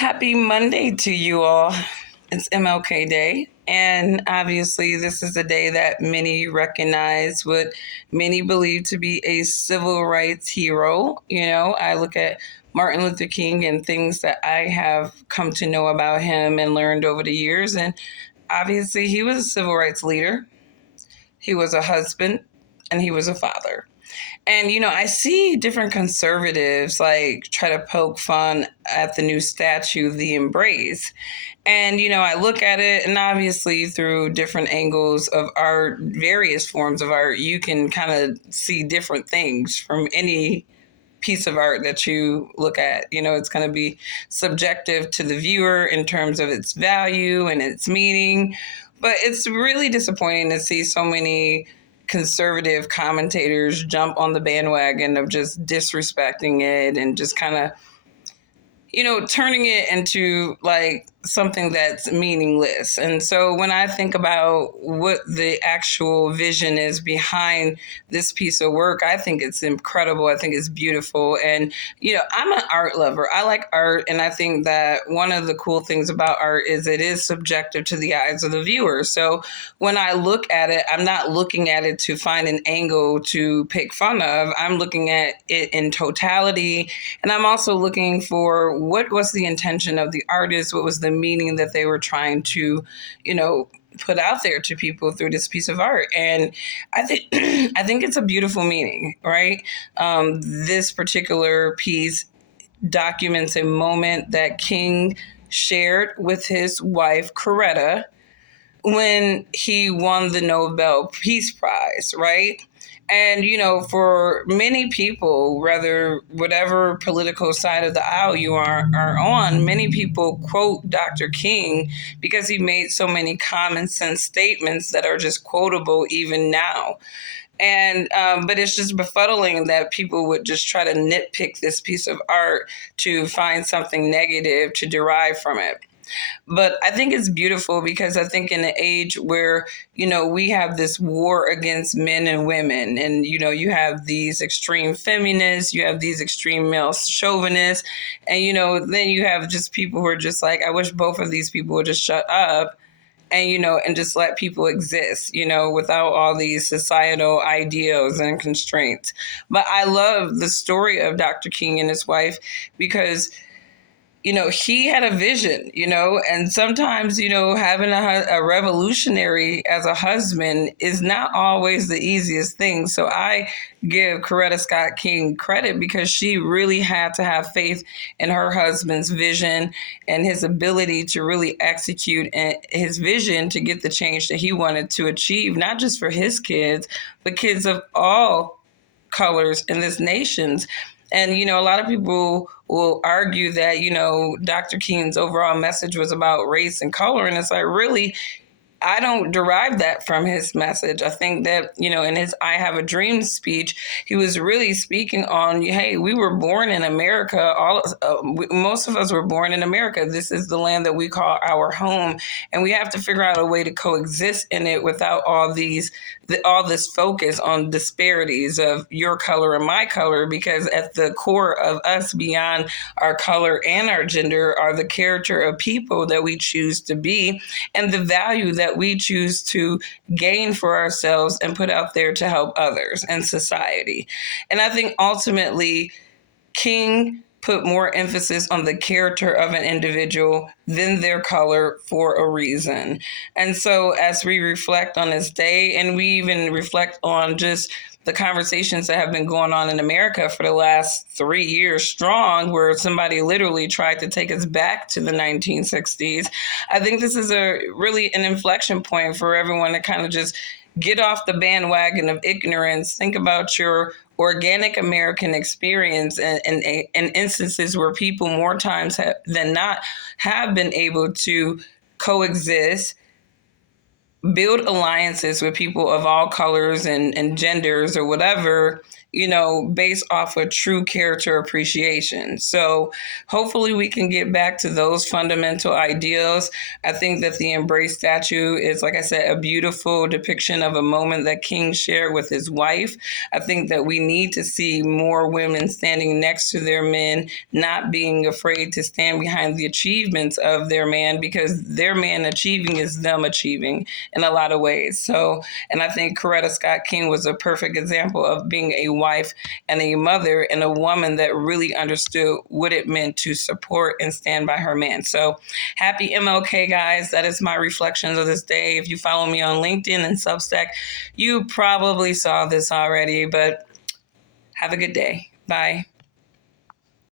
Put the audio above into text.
Happy Monday to you all. It's MLK Day. And obviously, this is a day that many recognize what many believe to be a civil rights hero. I look at Martin Luther King and things that I have come to know about him and learned over the years. And obviously, he was a civil rights leader, he was a husband, and he was a father. And, I see different conservatives like try to poke fun at the new statue, the Embrace. And, I look at it, and obviously through different angles of art, various forms of art, you can kind of see different things from any piece of art that you look at. It's going to be subjective to the viewer in terms of its value and its meaning. But it's really disappointing to see so many conservative commentators jump on the bandwagon of just disrespecting it and just kind of turning it into like something that's meaningless. And so when I think about what the actual vision is behind this piece of work, I think it's incredible. I think it's beautiful. And, I'm an art lover. I like art. And I think that one of the cool things about art is it is subjective to the eyes of the viewer. So when I look at it, I'm not looking at it to find an angle to pick fun of. I'm looking at it in totality. And I'm also looking for what was the intention of the artist, what was the meaning that they were trying to, put out there to people through this piece of art. And I think I think it's a beautiful meaning, right? This particular piece documents a moment that King shared with his wife, Coretta, when he won the Nobel Peace Prize, right? And, for many people, whatever political side of the aisle you are on, many people quote Dr. King because he made so many common sense statements that are just quotable even now. And but it's just befuddling that people would just try to nitpick this piece of art to find something negative to derive from it. But I think it's beautiful because I think in an age where, we have this war against men and women, and, you have these extreme feminists, you have these extreme male chauvinists, and, then you have just people who are just like, I wish both of these people would just shut up and, and just let people exist, without all these societal ideals and constraints. But I love the story of Dr. King and his wife because he had a vision, and sometimes, having a revolutionary as a husband is not always the easiest thing. So I give Coretta Scott King credit because she really had to have faith in her husband's vision and his ability to really execute his vision to get the change that he wanted to achieve, not just for his kids, but kids of all colors in this nation's. And, a lot of people will argue that, Dr. King's overall message was about race and color. And it's like, really, I don't derive that from his message. I think that, in his I Have a Dream speech, he was really speaking on, hey, we were born in America. Most of us were born in America. This is the land that we call our home. And we have to figure out a way to coexist in it without all this focus on disparities of your color and my color, because at the core of us, beyond our color and our gender, are the character of people that we choose to be and the value that we choose to gain for ourselves and put out there to help others and society. And I think ultimately King put more emphasis on the character of an individual than their color for a reason. And so as we reflect on this day, and we even reflect on just the conversations that have been going on in America for the last 3 years strong, where somebody literally tried to take us back to the 1960s, I think this is really an inflection point for everyone to kind of just get off the bandwagon of ignorance, think about your organic American experience and instances where people more times than not have been able to coexist, build alliances with people of all colors and genders or whatever, based off of true character appreciation. So hopefully we can get back to those fundamental ideals. I think that the Embrace statue is, like I said, a beautiful depiction of a moment that King shared with his wife. I think that we need to see more women standing next to their men, not being afraid to stand behind the achievements of their man, because their man achieving is them achieving in a lot of ways. So, and I think Coretta Scott King was a perfect example of being a wife and a mother and a woman that really understood what it meant to support and stand by her man. So happy MLK, guys. That is my reflections of this day. If you follow me on LinkedIn and Substack, you probably saw this already, but have a good day. Bye.